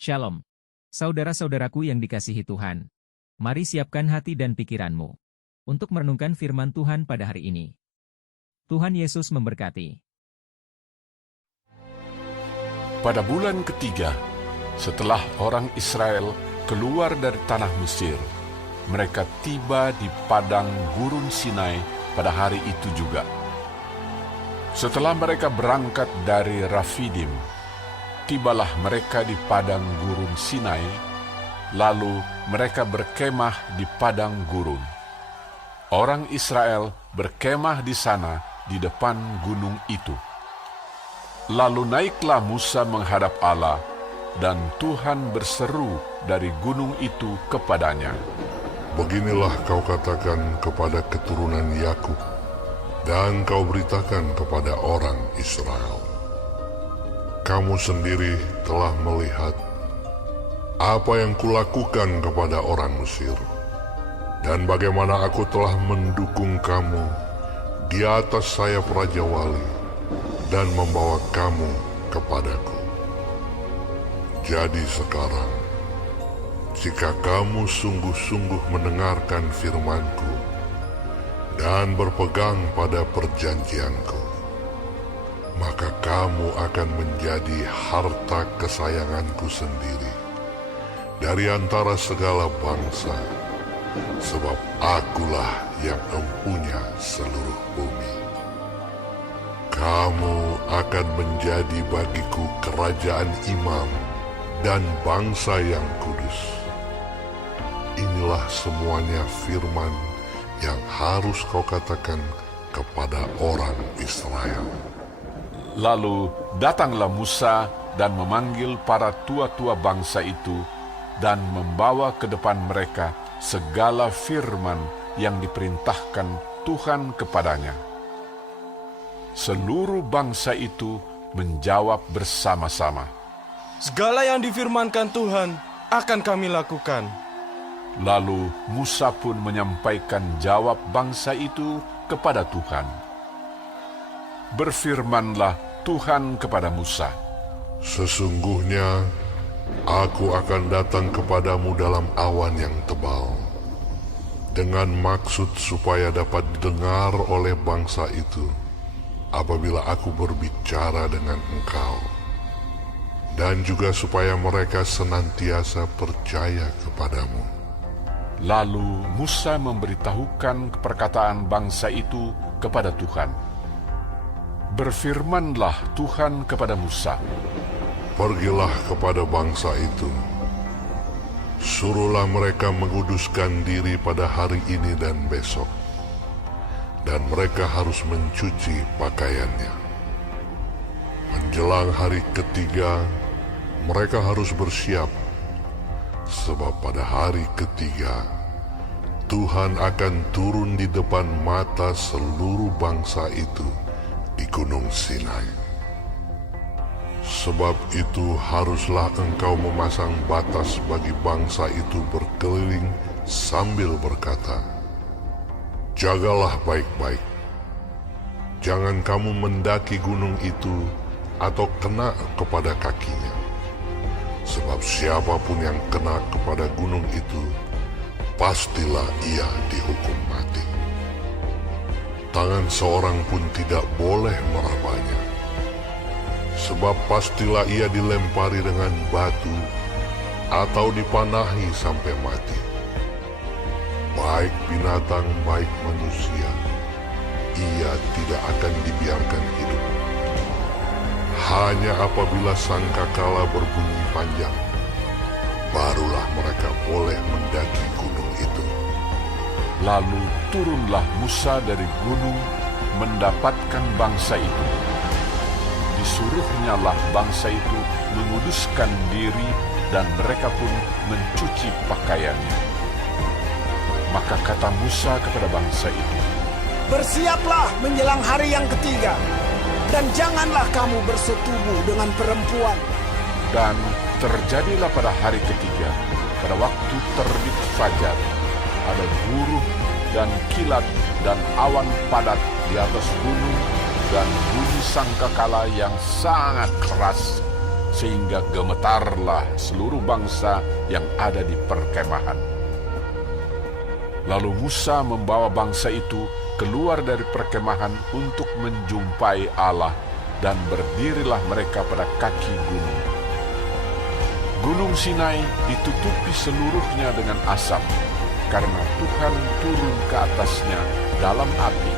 Shalom. Saudara-saudaraku yang dikasihi Tuhan. Mari siapkan hati dan pikiranmu untuk merenungkan firman Tuhan pada hari ini. Tuhan Yesus memberkati. Pada bulan ketiga, setelah orang Israel keluar dari tanah Mesir, mereka tiba di padang gurun Sinai pada hari itu juga. Setelah mereka berangkat dari Rafidim, tibalah mereka di padang gurun Sinai, lalu mereka berkemah di padang gurun. Orang Israel berkemah di sana di depan gunung itu. Lalu naiklah Musa menghadap Allah, dan Tuhan berseru dari gunung itu kepadanya. Beginilah kau katakan kepada keturunan Yakub, dan kau beritakan kepada orang Israel. Kamu sendiri telah melihat apa yang kulakukan kepada orang Mesir, dan bagaimana aku telah mendukung kamu di atas sayap Raja Wali, dan membawa kamu kepadaku. Jadi sekarang, jika kamu sungguh-sungguh mendengarkan firman-Ku dan berpegang pada perjanjian-Ku, maka kamu akan menjadi harta kesayangan-Ku sendiri dari antara segala bangsa, sebab Akulah yang empunya seluruh bumi. Kamu akan menjadi bagiku kerajaan imam dan bangsa yang kudus. Inilah semuanya firman yang harus kau katakan kepada orang Israel. Lalu datanglah Musa dan memanggil para tua-tua bangsa itu dan membawa ke depan mereka segala firman yang diperintahkan Tuhan kepadanya. Seluruh bangsa itu menjawab bersama-sama, "Segala yang difirmankan Tuhan akan kami lakukan." Lalu Musa pun menyampaikan jawab bangsa itu kepada Tuhan. Berfirmanlah Tuhan kepada Musa, Sesungguhnya aku akan datang kepadamu dalam awan yang tebal, dengan maksud supaya dapat didengar oleh bangsa itu apabila aku berbicara dengan engkau, dan juga supaya mereka senantiasa percaya kepadamu. Lalu Musa memberitahukan perkataan bangsa itu kepada Tuhan. Berfirmanlah Tuhan kepada Musa, Pergilah kepada bangsa itu, suruhlah mereka menguduskan diri pada hari ini dan besok, dan mereka harus mencuci pakaiannya. Menjelang hari ketiga, mereka harus bersiap, sebab pada hari ketiga, Tuhan akan turun di depan mata seluruh bangsa itu di Gunung Sinai. Sebab itu haruslah engkau memasang batas bagi bangsa itu berkeliling sambil berkata, Jagalah baik-baik. Jangan kamu mendaki gunung itu atau kena kepada kakinya. Sebab siapapun yang kena kepada gunung itu, pastilah ia dihukum mati. Tangan seorang pun tidak boleh merabanya. Sebab pastilah ia dilempari dengan batu atau dipanahi sampai mati. Baik binatang, baik manusia, ia tidak akan dibiarkan hidup. Hanya apabila sangkakala berbunyi panjang, barulah mereka boleh mendaki gunung itu. lalu turunlah Musa dari gunung mendapatkan bangsa itu. Disuruhnyalah bangsa itu menguduskan diri dan mereka pun mencuci pakaiannya. Maka kata Musa kepada bangsa itu, Bersiaplah menjelang hari yang ketiga, dan janganlah kamu bersetubuh dengan perempuan. Dan terjadilah pada hari ketiga, pada waktu terbit fajar, ada guruh dan kilat dan awan padat di atas gunung dan bunyi sangkakala yang sangat keras. sehingga gemetarlah seluruh bangsa yang ada di perkemahan. Lalu Musa membawa bangsa itu keluar dari perkemahan untuk menjumpai Allah, dan berdirilah mereka pada kaki gunung. Gunung Sinai ditutupi seluruhnya dengan asap, karena Tuhan turun ke atasnya dalam api.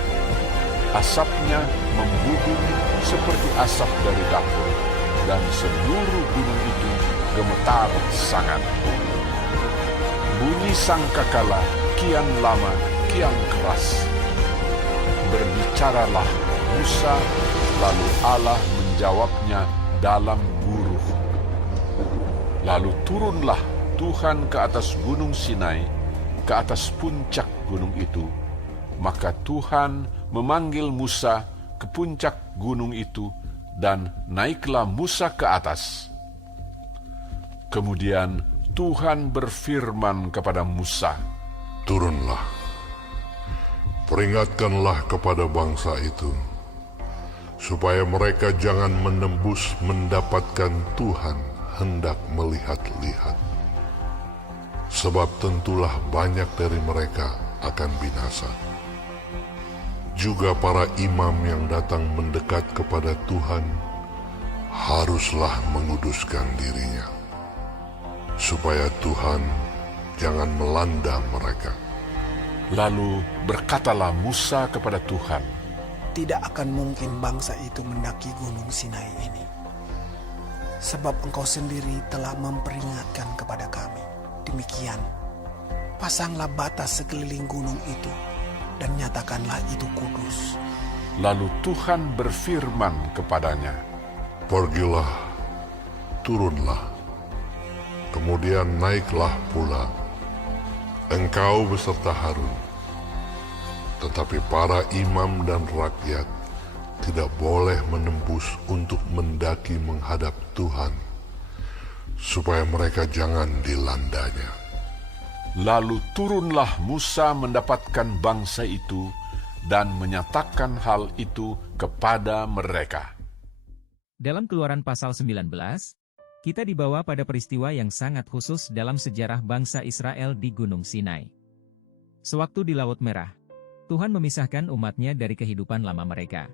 Asapnya membubung seperti asap dari dapur, dan seluruh gunung itu gemetar sangat. Bunyi sangkakala kian lama, kian keras. Berbicaralah Musa, lalu Allah menjawabnya dalam guruh. Lalu turunlah Tuhan ke atas gunung Sinai, ke atas puncak gunung itu. Maka Tuhan memanggil Musa ke puncak gunung itu, dan naiklah Musa ke atas. Kemudian Tuhan berfirman kepada Musa, Turunlah, peringatkanlah kepada bangsa itu, supaya mereka jangan menembus mendapatkan Tuhan hendak melihat-lihat. Sebab tentulah banyak dari mereka akan binasa. Juga para imam yang datang mendekat kepada Tuhan haruslah menguduskan dirinya, supaya Tuhan jangan melanda mereka. Lalu berkatalah Musa kepada Tuhan, Tidak akan mungkin bangsa itu mendaki gunung Sinai ini, sebab Engkau sendiri telah memperingatkan kepada kami. Demikian, pasanglah batas sekeliling gunung itu, dan nyatakanlah itu kudus. Lalu Tuhan berfirman kepadanya, Pergilah, turunlah, kemudian naiklah pula, engkau beserta Harun. Tetapi para imam dan rakyat tidak boleh menembus untuk mendaki menghadap Tuhan, supaya mereka jangan dilandanya. Lalu turunlah Musa mendapatkan bangsa itu dan menyatakan hal itu kepada mereka. Dalam Keluaran pasal 19, kita dibawa pada peristiwa yang sangat khusus dalam sejarah bangsa Israel di Gunung Sinai. Sewaktu di Laut Merah, Tuhan memisahkan umat-Nya dari kehidupan lama mereka.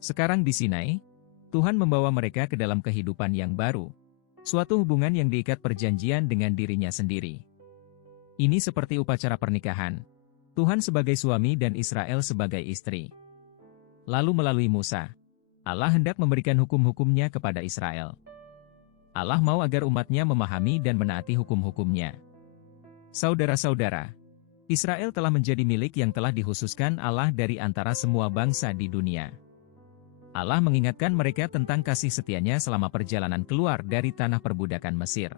Sekarang di Sinai, Tuhan membawa mereka ke dalam kehidupan yang baru, suatu hubungan yang diikat perjanjian dengan dirinya sendiri. Ini seperti upacara pernikahan, Tuhan sebagai suami dan Israel sebagai istri. Lalu melalui Musa, Allah hendak memberikan hukum-hukum-Nya kepada Israel. Allah mau agar umat-Nya memahami dan menaati hukum-hukum-Nya. Saudara-saudara, Israel telah menjadi milik yang telah dikhususkan Allah dari antara semua bangsa di dunia. Allah mengingatkan mereka tentang kasih setia-Nya selama perjalanan keluar dari tanah perbudakan Mesir.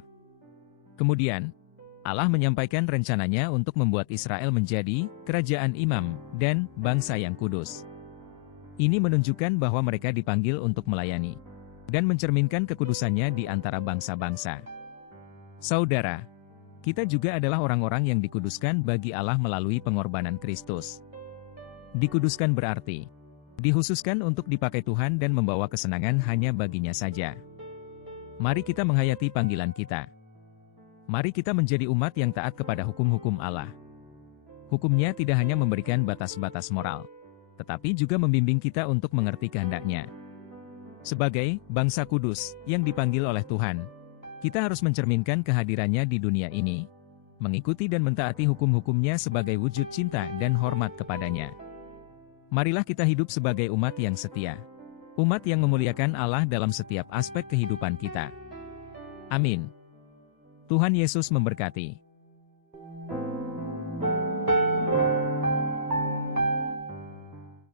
Kemudian, Allah menyampaikan rencananya untuk membuat Israel menjadi kerajaan imam dan bangsa yang kudus. Ini menunjukkan bahwa mereka dipanggil untuk melayani dan mencerminkan kekudusannya di antara bangsa-bangsa. Saudara, kita juga adalah orang-orang yang dikuduskan bagi Allah melalui pengorbanan Kristus. Dikuduskan berarti dikhususkan untuk dipakai Tuhan dan membawa kesenangan hanya baginya saja. Mari kita menghayati panggilan kita. Mari kita menjadi umat yang taat kepada hukum-hukum Allah. Hukum-Nya tidak hanya memberikan batas-batas moral, tetapi juga membimbing kita untuk mengerti kehendak-Nya. Sebagai bangsa kudus yang dipanggil oleh Tuhan, kita harus mencerminkan kehadirannya di dunia ini, mengikuti dan mentaati hukum-hukum-Nya sebagai wujud cinta dan hormat kepadanya. Marilah kita hidup sebagai umat yang setia, umat yang memuliakan Allah dalam setiap aspek kehidupan kita. Amin. Tuhan Yesus memberkati.